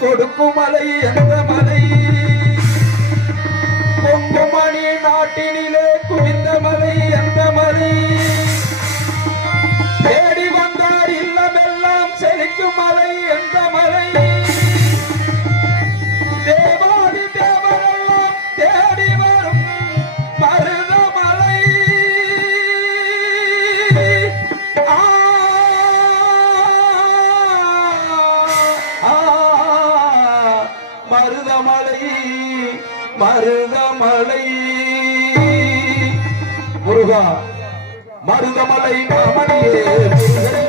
கொடுக்கும் மலை எந்த மலை. மருதமலை மாமணியே.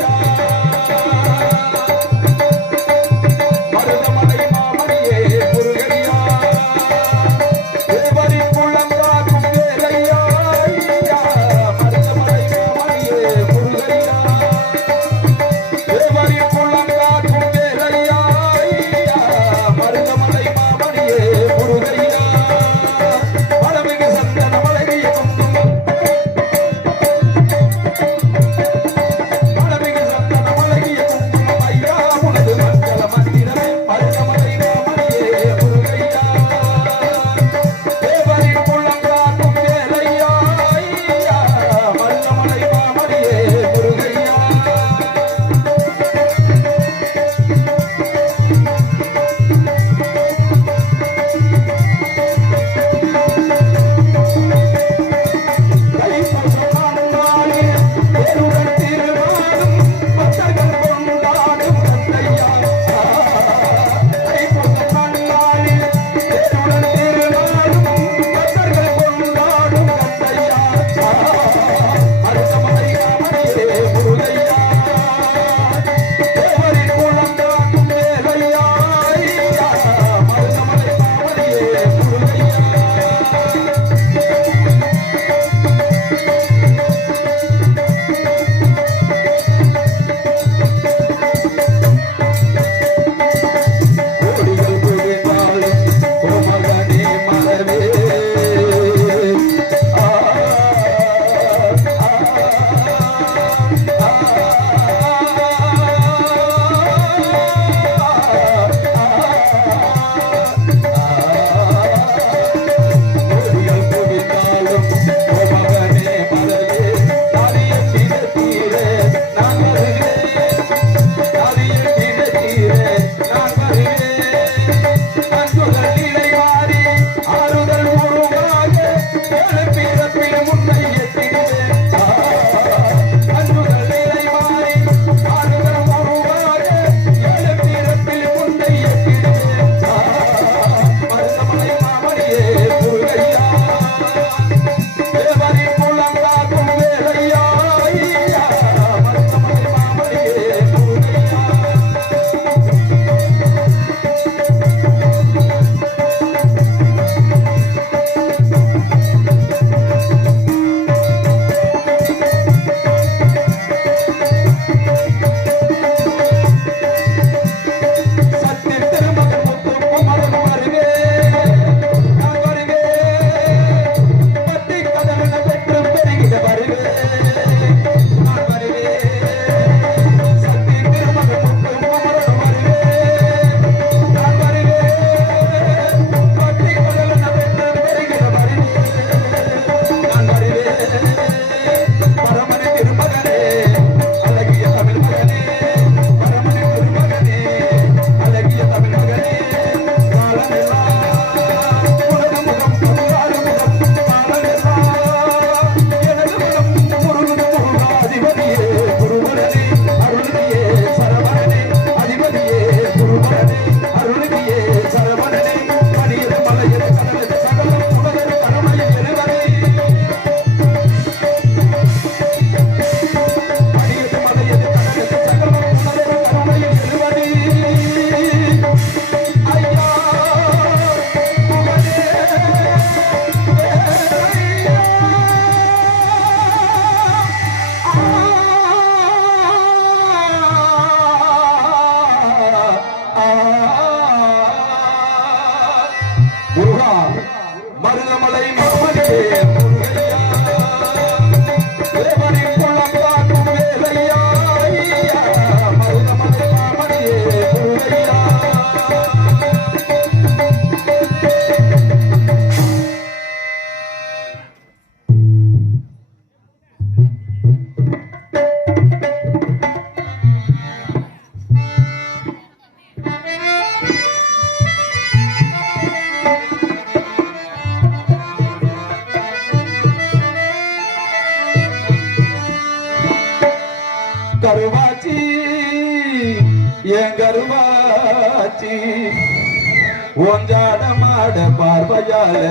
ஓஞ்சாட மாட பார்வையால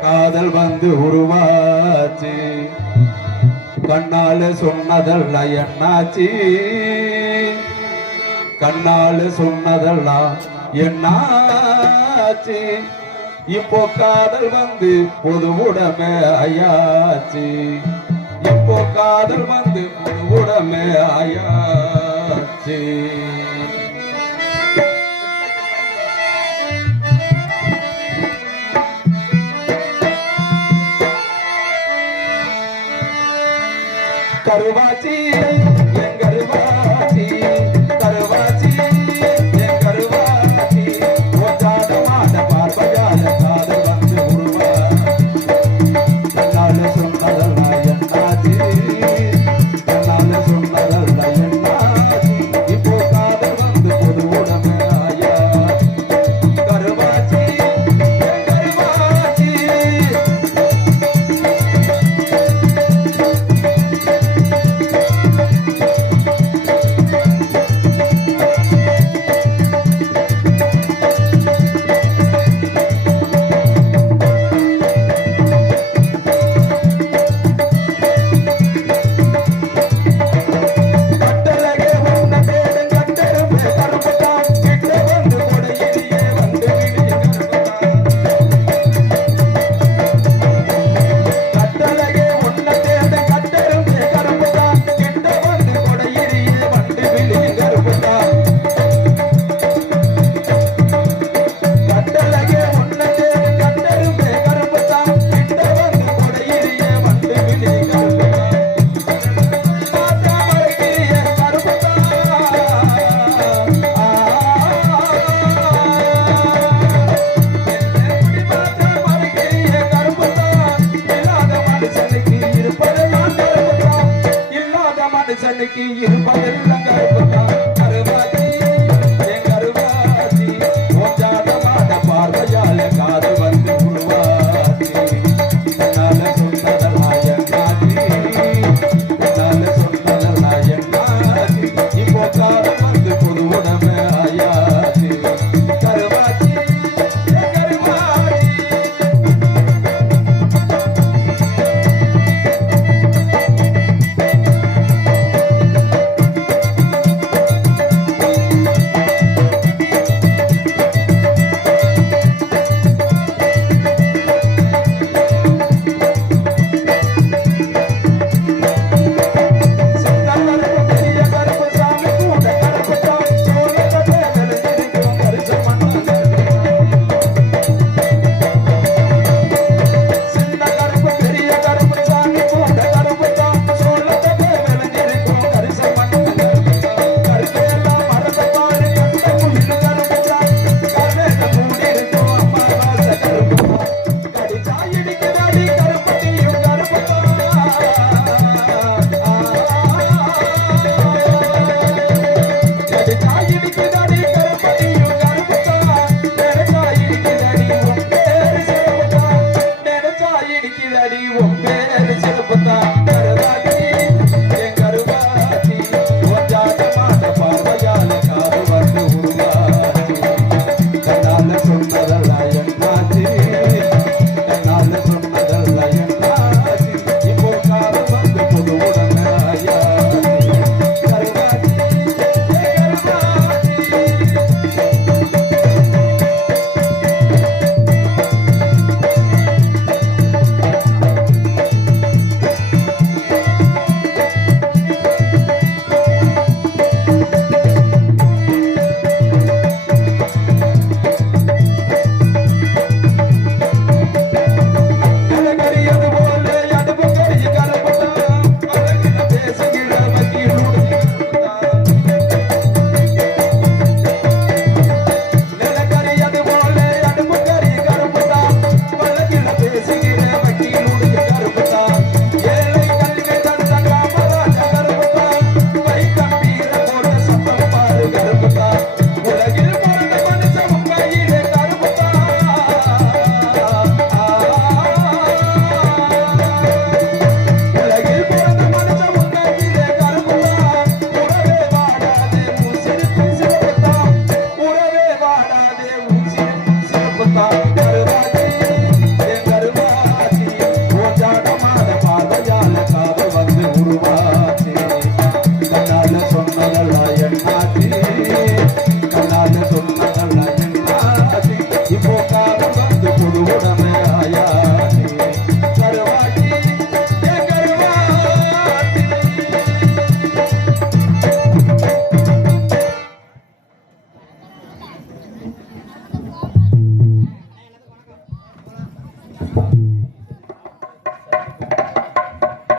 காதல் வந்து உருவாச்சு. கண்ணால சொன்னதல்ல என்னாச்சு? கண்ணால சொன்னதெல்லாம் என்னாச்சு? இப்போ காதல் வந்து பொது உடமை ஆயாச்சு. இப்போ காதல் வந்து பொது உடமை ஆயாச்சு. கருவாச்சி மனுஷனுக்கு இருப்பதில்லை